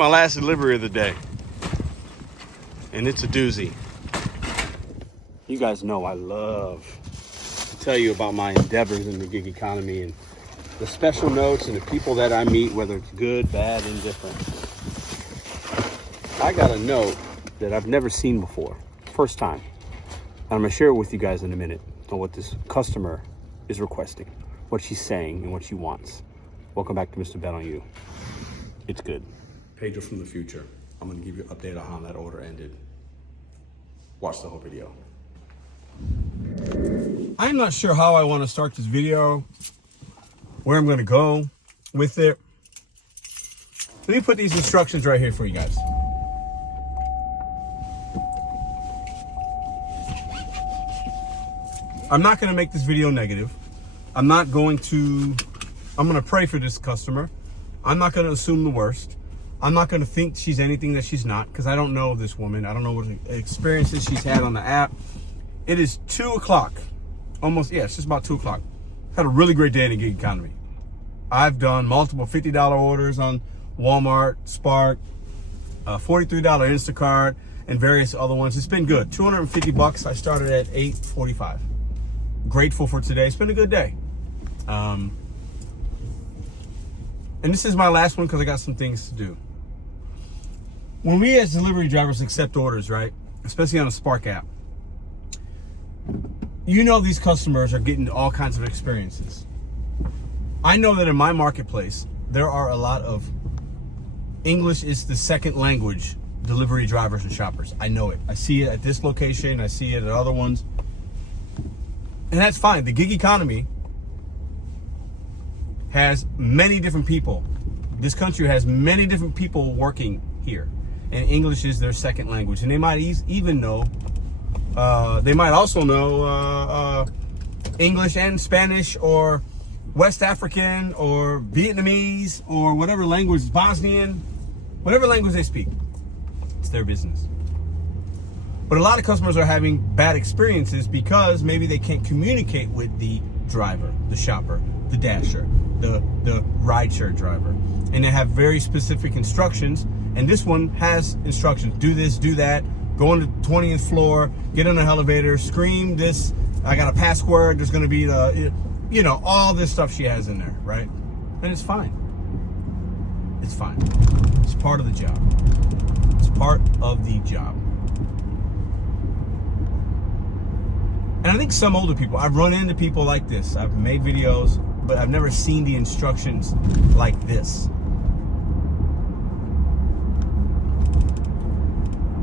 my last delivery of the day. And it's a doozy. You guys know I love to tell you about my endeavors in the gig economy and the special notes and the people that I meet, whether it's good, bad, indifferent. I got a note that I've never seen before. First time. And I'm going to share it with you guys in a minute on what this customer is requesting, what she's saying, and what she wants. Welcome back to Mr.BetonYou. It's good. Pedro from the future. I'm going to give you an update on how that order ended. Watch the whole video. I'm not sure how I want to start this video, where I'm going to go with it. Let me put these instructions right here for you guys. I'm not going to make this video negative. I'm going to pray for this customer. I'm not going to assume the worst. I'm not going to think she's anything that she's not, because I don't know this woman. I don't know what experiences she's had on the app. It is 2 o'clock. Almost, yeah, it's just about 2 o'clock. Had a really great day in the gig economy. I've done multiple $50 orders on Walmart, Spark, $43 Instacart, and various other ones. It's been good. $250. I started at $8.45. Grateful for today. It's been a good day. And this is my last one because I got some things to do. When we as delivery drivers accept orders, right, especially on a Spark app, you know these customers are getting all kinds of experiences. I know that in my marketplace, there are a lot of English is the second language delivery drivers and shoppers. I know it. I see it at this location. I see it at other ones. And that's fine. The gig economy has many different people. This country has many different people working here. And English is their second language. And they might even know, they might also know English and Spanish or West African or Vietnamese or whatever language, Bosnian, whatever language they speak. It's their business. But a lot of customers are having bad experiences because maybe they can't communicate with the driver, the shopper, the dasher, the rideshare driver. And they have very specific instructions. And this one has instructions. Do this, do that. Go on the 20th floor, get on the elevator, scream this. I got a password. There's going to be the, you know, all this stuff she has in there, right? And it's fine. It's fine. It's part of the job. It's part of the job. And I think some older people, I've run into people like this. I've made videos, but I've never seen the instructions like this.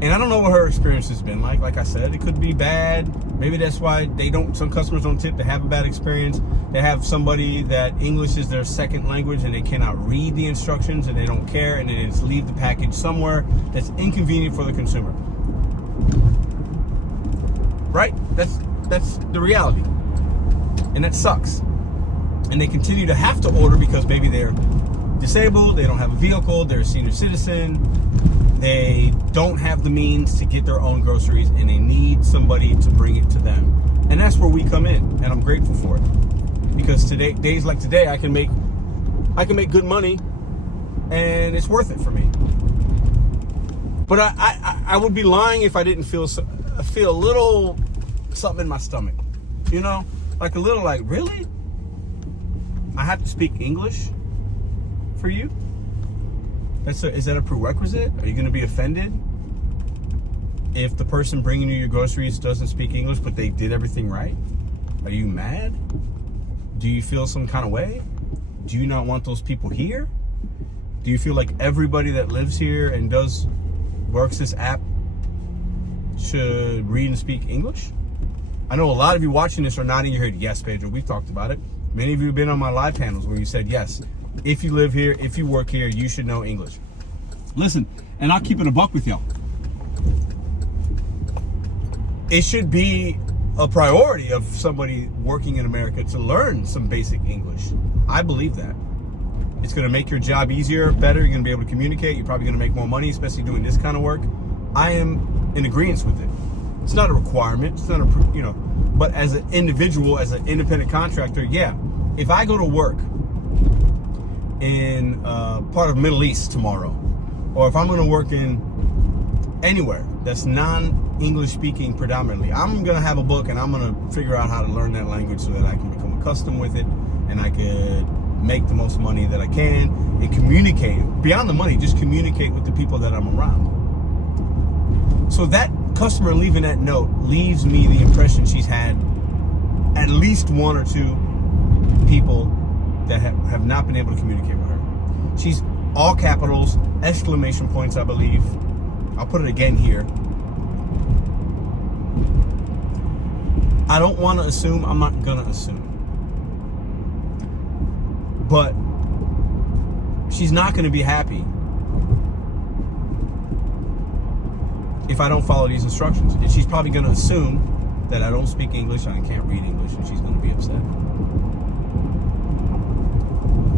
And I don't know what her experience has been like. Like I said, it could be bad. Maybe that's why some customers don't tip. They have a bad experience. They have somebody that English is their second language and they cannot read the instructions and they don't care, and they just leave the package somewhere that's inconvenient for the consumer. Right? That's the reality. And that sucks. And they continue to have to order because maybe they're disabled, they don't have a vehicle, they're a senior citizen, they don't have the means to get their own groceries, and they need somebody to bring it to them. And that's where we come in, and I'm grateful for it. Because today, days like today, I can make good money, and it's worth it for me. But I would be lying if I didn't feel a little something in my stomach, you know, like a little like, really? I have to speak English for you? Is that a prerequisite? Are you going to be offended if the person bringing you your groceries doesn't speak English, but they did everything right? Are you mad? Do you feel some kind of way? Do you not want those people here? Do you feel like everybody that lives here and works this app should read and speak English? I know a lot of you watching this are nodding your head. Yes, Pedro, we've talked about it. Many of you have been on my live panels where you said, yes, if you live here, if you work here, you should know English. Listen, and I'll keep it a buck with y'all. It should be a priority of somebody working in America to learn some basic English. I believe that. It's going to make your job easier, better. You're going to be able to communicate. You're probably going to make more money, especially doing this kind of work. I am in agreement with it. It's not a requirement. It's not a, but as an individual, as an independent contractor, yeah. If I go to work in part of the Middle East tomorrow, or if I'm going to work in anywhere that's non-English speaking predominantly, I'm going to have a book and I'm going to figure out how to learn that language so that I can become accustomed with it and I could make the most money that I can and communicate beyond the money, just communicate with the people that I'm around. So that customer leaving that note leaves me the impression she's had at least one or two people that have not been able to communicate with her. She's all capitals, exclamation points, I believe. I'll put it again here. I don't want to assume. I'm not going to assume. But she's not going to be happy if I don't follow these instructions. And she's probably going to assume that I don't speak English and I can't read English, and she's going to be upset.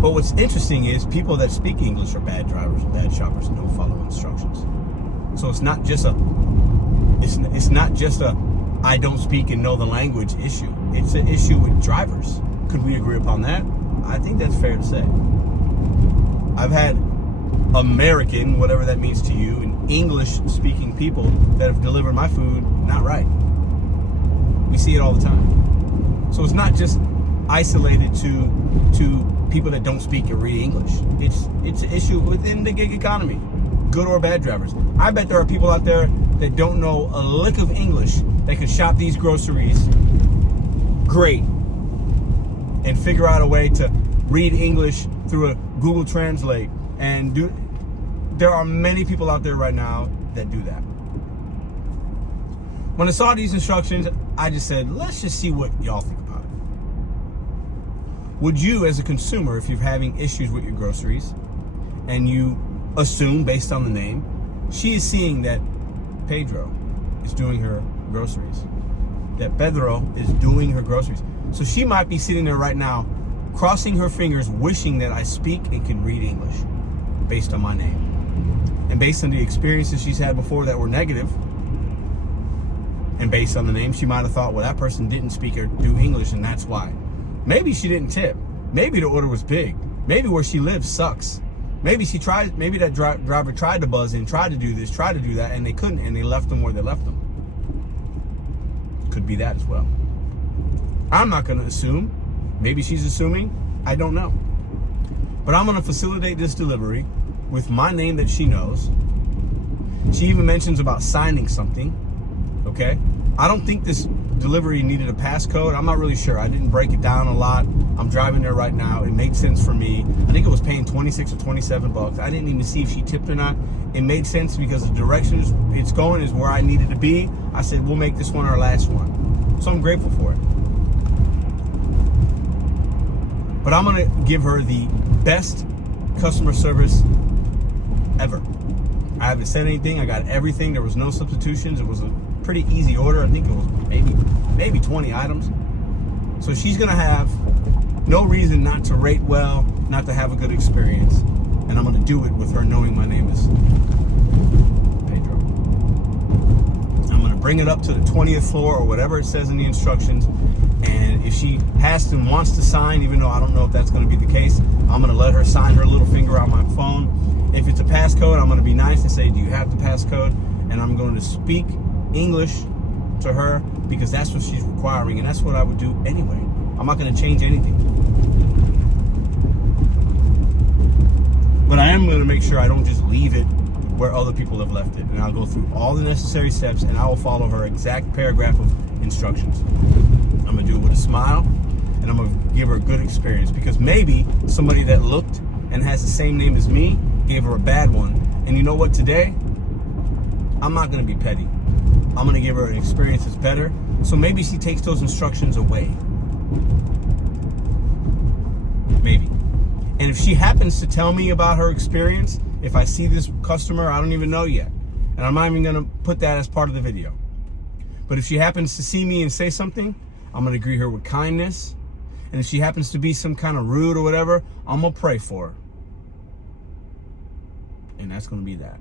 But what's interesting is people that speak English are bad drivers and bad shoppers and don't follow instructions. So it's not just a I don't speak and know the language issue. It's an issue with drivers. Could we agree upon that? I think that's fair to say. I've had American, whatever that means to you, and English-speaking people that have delivered my food not right. We see it all the time. So it's not just isolated to people that don't speak or read English. It's an issue within the gig economy, good or bad drivers. I bet there are people out there that don't know a lick of English that can shop these groceries great and figure out a way to read English through a Google Translate and do. There are many people out there right now that do that. When I saw these instructions, I just said, let's just see what y'all think about it. Would you, as a consumer, if you're having issues with your groceries and you assume based on the name, she is seeing that Pedro is doing her groceries, that Pedro is doing her groceries. So she might be sitting there right now, crossing her fingers, wishing that I speak and can read English based on my name. And based on the experiences she's had before that were negative, and based on the name, she might have thought, well, that person didn't speak or do English, and that's why. Maybe she didn't tip. Maybe the order was big. Maybe where she lives sucks. Maybe that driver tried to buzz in, tried to do this, tried to do that, and they couldn't, and they left them where they left them. Could be that as well. I'm not going to assume. Maybe she's assuming. I don't know. But I'm going to facilitate this delivery with my name that she knows. She even mentions about signing something. Okay? I don't think this delivery needed a passcode. I'm not really sure. I didn't break it down a lot. I'm driving there right now. It made sense for me. I think it was paying 26 or 27 bucks. I didn't even see if she tipped or not. It made sense because the directions it's going is where I needed to be. I said, we'll make this one our last one. So I'm grateful for it. But I'm going to give her the best customer service ever. I haven't said anything. I got everything. There was no substitutions. It was a pretty easy order. I think it was maybe 20 items. So she's going to have no reason not to rate well, not to have a good experience. And I'm going to do it with her knowing my name is Pedro. I'm going to bring it up to the 20th floor or whatever it says in the instructions. And if she has to and wants to sign, even though I don't know if that's going to be the case, I'm going to let her sign her little finger on my phone. If it's a passcode, I'm going to be nice and say, do you have the passcode? And I'm going to speak English to her because that's what she's requiring, and that's what I would do anyway. I'm not going to change anything. But I am going to make sure I don't just leave it where other people have left it. And I'll go through all the necessary steps, and I will follow her exact paragraph of instructions. I'm going to do it with a smile, and I'm going to give her a good experience, because maybe somebody that looked and has the same name as me gave her a bad one. And you know what, today, I'm not going to be petty. I'm going to give her an experience that's better. So maybe she takes those instructions away. Maybe. And if she happens to tell me about her experience, if I see this customer I don't even know yet, and I'm not even going to put that as part of the video. But if she happens to see me and say something, I'm going to greet her with kindness. And if she happens to be some kind of rude or whatever, I'm going to pray for her. And that's going to be that.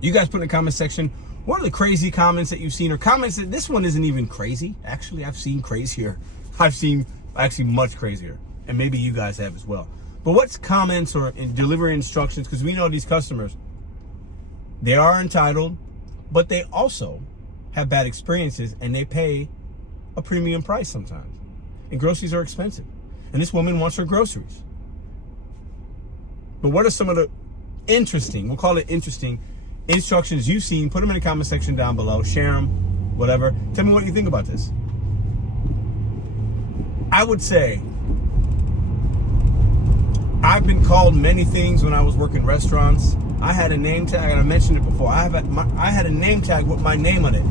You guys put in the comment section, what are the crazy comments that you've seen, or comments that this one isn't even crazy? Actually, I've seen crazier. I've seen actually much crazier. And maybe you guys have as well. But what's comments or in delivery instructions? Because we know these customers, they are entitled, but they also have bad experiences and they pay a premium price sometimes. And groceries are expensive. And this woman wants her groceries. But what are some of the interesting, we'll call it interesting, instructions you've seen? Put them in the comment section down below. Share them, whatever. Tell me what you think about this. I would say, I've been called many things when I was working restaurants. I had a name tag, and I mentioned it before. I had a name tag with my name on it,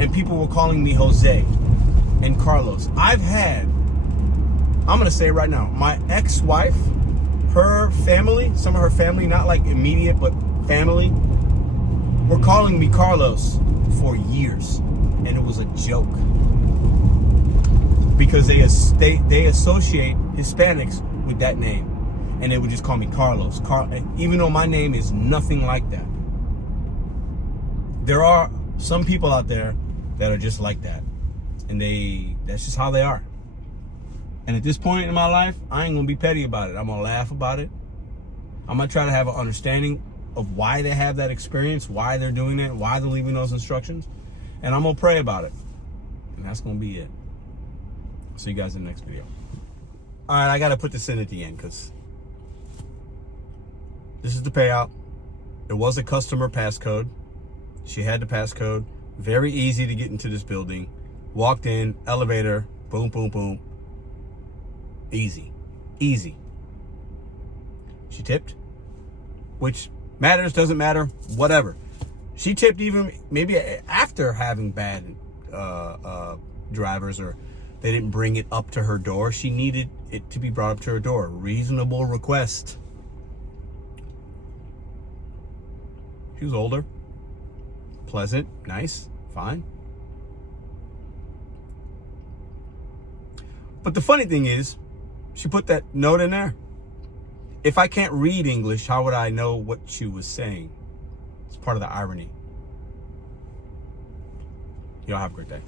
and people were calling me Jose and Carlos. I'm going to say it right now, my ex-wife, her family, some of her family, not like immediate, but family, were calling me Carlos for years, and it was a joke. Because they associate Hispanics with that name. And they would just call me Carlos. Even though my name is nothing like that. There are some people out there that are just like that. And that's just how they are. And at this point in my life, I ain't going to be petty about it. I'm going to laugh about it. I'm going to try to have an understanding of why they have that experience, why they're doing that, why they're leaving those instructions. And I'm going to pray about it. And that's going to be it. See you guys in the next video. All right, I got to put this in at the end because this is the payout. It was a customer passcode. She had the passcode. Very easy to get into this building. Walked in, elevator, boom, boom, boom. Easy. Easy. She tipped, which matters, doesn't matter, whatever. She tipped even maybe after having bad drivers, or they didn't bring it up to her door. She needed it to be brought up to her door. Reasonable request. She was older. Pleasant. Nice. Fine. But the funny thing is, she put that note in there. If I can't read English, how would I know what she was saying? It's part of the irony. Y'all have a great day.